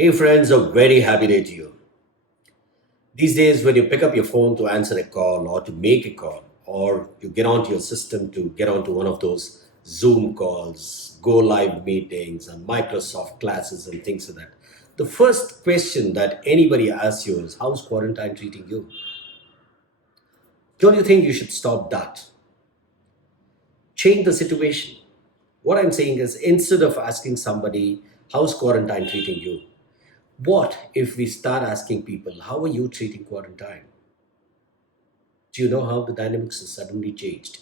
Hey friends, a very happy day to you. These days, when you pick up your phone to answer a call or to make a call, or you get onto your system to get onto one of those Zoom calls, go live meetings, and Microsoft classes, and things like that, the first question that anybody asks you is, how's quarantine treating you? Don't you think you should stop that? Change the situation. What I'm saying is, instead of asking somebody, how's quarantine treating you? What if we start asking people, how are you treating quarantine? Do you know how the dynamics has suddenly changed?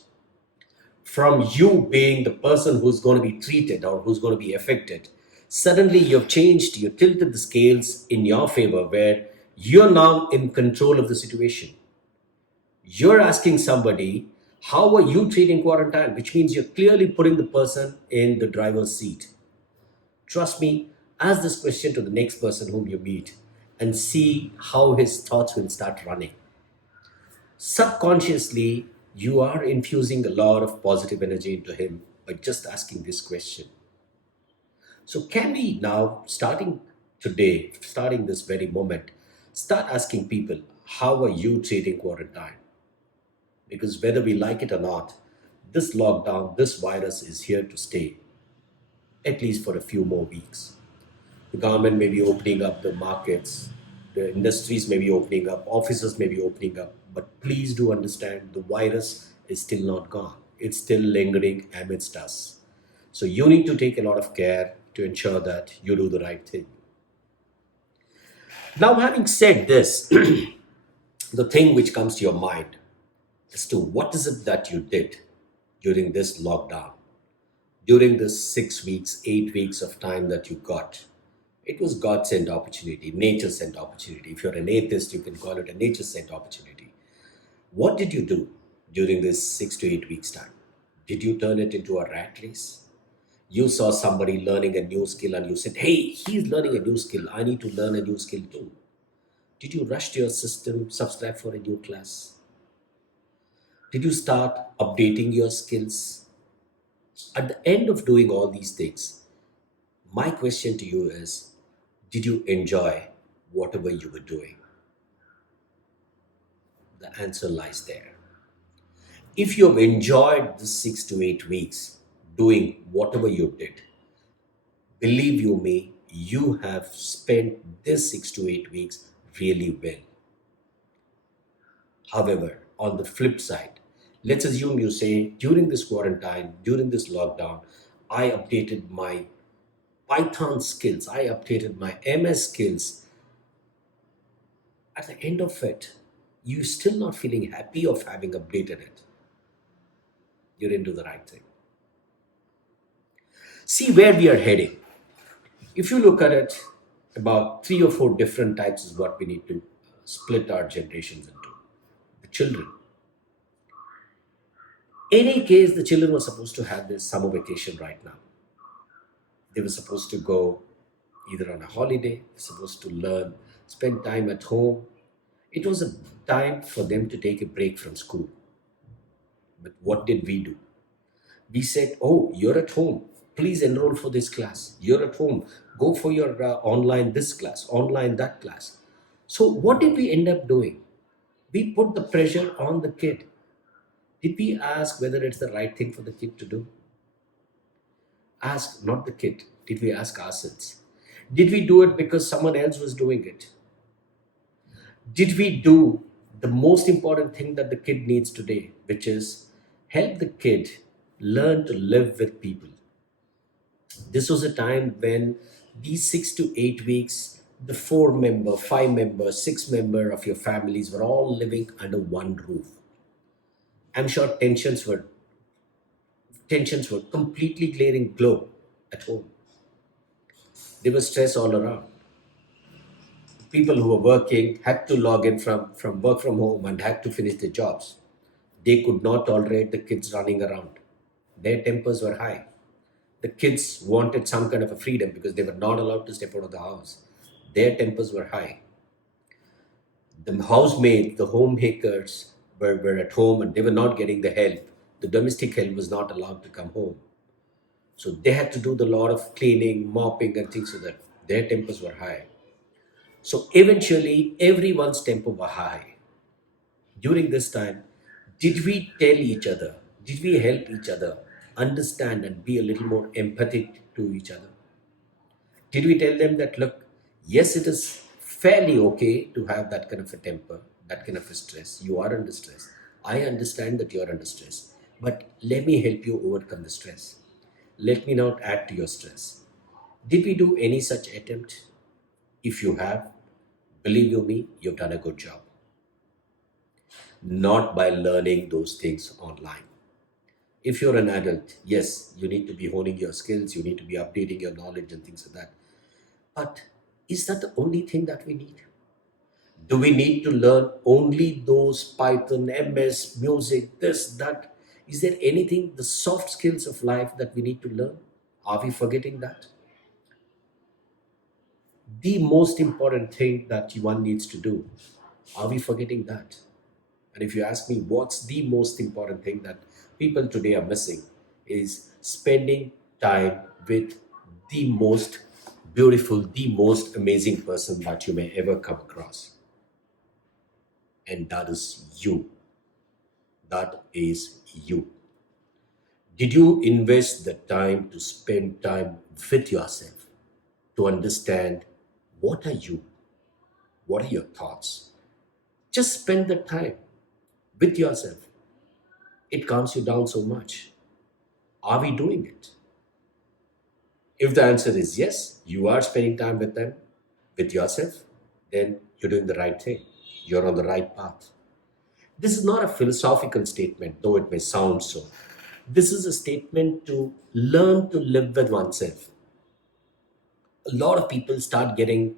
From you being the person who's going to be treated or who's going to be affected, suddenly you've changed, you tilted the scales in your favor where you're now in control of the situation. You're asking somebody, how are you treating quarantine? Which means you're clearly putting the person in the driver's seat. Trust me, ask this question to the next person whom you meet and see how his thoughts will start running. Subconsciously, you are infusing a lot of positive energy into him by just asking this question. So, can we now, starting today, starting this very moment, start asking people, how are you treating quarantine? Because whether we like it or not, this lockdown, this virus is here to stay, at least for a few more weeks. The government may be opening up the markets, the industries may be opening up, offices may be opening up, but please do understand the virus is still not gone. It's still lingering amidst us. So you need to take a lot of care to ensure that you do the right thing. Now, having said this, the thing which comes to your mind as to what is it that you did during this lockdown, during this 6 weeks, 8 weeks of time that you got. It was God sent opportunity, nature sent opportunity. If you're an atheist, you can call it a nature sent opportunity. What did you do during this 6 to 8 weeks' time? Did you turn it into a rat race? You saw somebody learning a new skill and you said, hey, he's learning a new skill. I need to learn a new skill too. Did you rush to your system, subscribe for a new class? Did you start updating your skills? At the end of doing all these things, my question to you is, did you enjoy whatever you were doing? The answer lies there. If you have enjoyed the 6 to 8 weeks doing whatever you did, believe you me, you have spent this 6 to 8 weeks really well. However, on the flip side, let's assume you say during this quarantine, during this lockdown, I updated my Python skills, I updated my MS skills. At the end of it, you're still not feeling happy of having updated it. You're into the right thing. See where we are heading. If you look at it, about 3 or 4 different types is what we need to split our generations into. The children. Any case, the children were supposed to have this summer vacation right now. They were supposed to go either on a holiday, supposed to learn, spend time at home. It was a time for them to take a break from school. But what did we do? We said, oh, you're at home. Please enroll for this class. You're at home. Go for your online this class, online that class. So, what did we end up doing? We put the pressure on the kid. Did we ask whether it's the right thing for the kid to do? Ask not the kid. Did we ask ourselves? Did we do it because someone else was doing it? Did we do the most important thing that the kid needs today, which is help the kid learn to live with people? This was a time when these 6 to 8 weeks, the 4 member, 5 member, 6 member of your families were all living under one roof. I'm sure tensions were completely glaring glow at home. There was stress all around. People who were working had to log in from work from home and had to finish their jobs. They could not tolerate the kids running around. Their tempers were high. The kids wanted some kind of a freedom because they were not allowed to step out of the house. Their tempers were high. The housemaids, the homemakers were at home and they were not getting the help. The domestic help was not allowed to come home. So they had to do the lot of cleaning, mopping, and things like that. Their tempers were high. So eventually, everyone's temper were high. During this time, did we tell each other? Did we help each other understand and be a little more empathic to each other? Did we tell them that, look, yes, it is fairly okay to have that kind of a temper, that kind of a stress. You are under stress. I understand that you are under stress, but let me help you overcome the stress. Let me not add to your stress. Did we do any such attempt? If you have, believe you me, you've done a good job. Not by learning those things online. If you're an adult, yes, you need to be honing your skills, you need to be updating your knowledge and things like that. But is that the only thing that we need? Do we need to learn only those Python, MS, music, this, that? Is there anything, the soft skills of life that we need to learn? Are we forgetting that? The most important thing that one needs to do, are we forgetting that? And if you ask me what's the most important thing that people today are missing, is spending time with the most beautiful, the most amazing person that you may ever come across. And that is you. That is you. Did you invest the time to spend time with yourself to understand what are you? What are your thoughts? Just spend the time with yourself. It calms you down so much. Are we doing it? If the answer is yes, you are spending time with them, with yourself, then you're doing the right thing. You're on the right path. This is not a philosophical statement, though it may sound so. This is a statement to learn to live with oneself. A lot of people start getting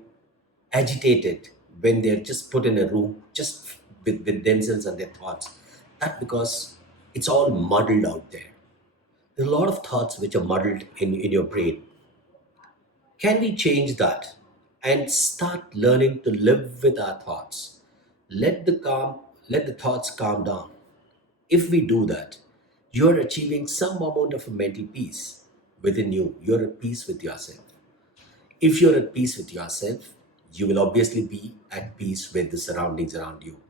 agitated when they're just put in a room just with themselves and their thoughts. That because it's all muddled out there. There are a lot of thoughts which are muddled in your brain. Can we change that and start learning to live with our thoughts? Let the thoughts calm down. If we do that, you're achieving some amount of a mental peace within you. You're at peace with yourself. If you're at peace with yourself, you will obviously be at peace with the surroundings around you.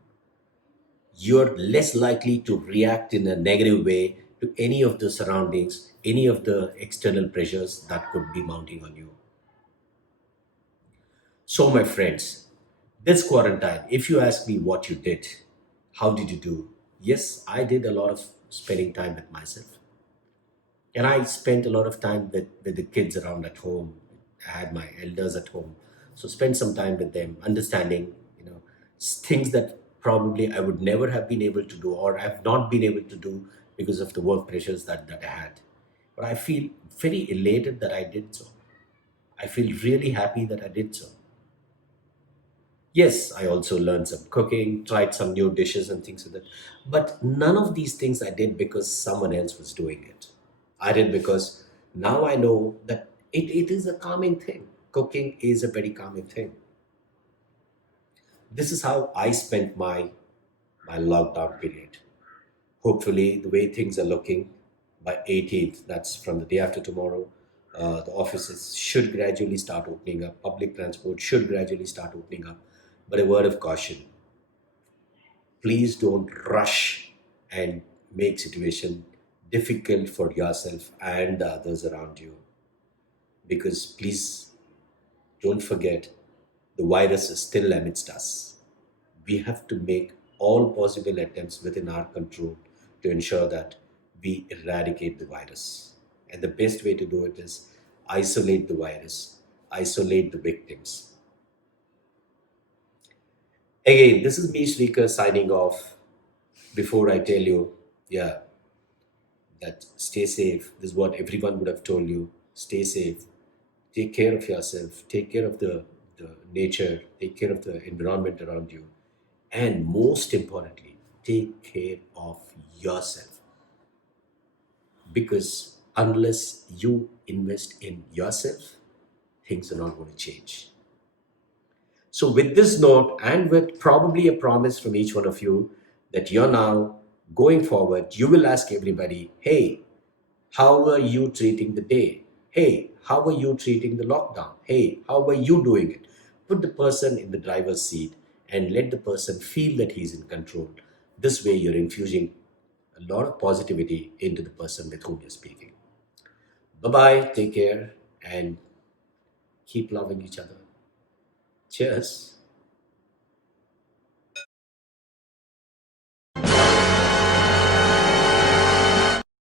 You're less likely to react in a negative way to any of the surroundings, any of the external pressures that could be mounting on you. So, my friends, this quarantine, if you ask me what you did, how did you do? Yes, I did a lot of spending time with myself. And I spent a lot of time with the kids around at home. I had my elders at home. So spend some time with them, understanding, things that probably I would never have been able to do or have not been able to do because of the work pressures that I had. But I feel very elated that I did so. I feel really happy that I did so. Yes, I also learned some cooking, tried some new dishes and things like that. But none of these things I did because someone else was doing it. I did because now I know that it is a calming thing. Cooking is a very calming thing. This is how I spent my lockdown period. Hopefully, the way things are looking by 18th, that's from the day after tomorrow, the offices should gradually start opening up. Public transport should gradually start opening up. But a word of caution, please don't rush and make situation difficult for yourself and the others around you. Because please don't forget, the virus is still amidst us. We have to make all possible attempts within our control to ensure that we eradicate the virus. And the best way to do it is isolate the virus, isolate the victims. Again, this is me, Shrikar, signing off. Before I tell you, yeah, that stay safe. This is what everyone would have told you. Stay safe. Take care of yourself. Take care of the nature. Take care of the environment around you. And most importantly, take care of yourself. Because unless you invest in yourself, things are not going to change. So, with this note, and with probably a promise from each one of you that you're now going forward, you will ask everybody, hey, how are you treating the day? Hey, how are you treating the lockdown? Hey, how are you doing it? Put the person in the driver's seat and let the person feel that he's in control. This way, you're infusing a lot of positivity into the person with whom you're speaking. Bye bye, take care, and keep loving each other. Cheers.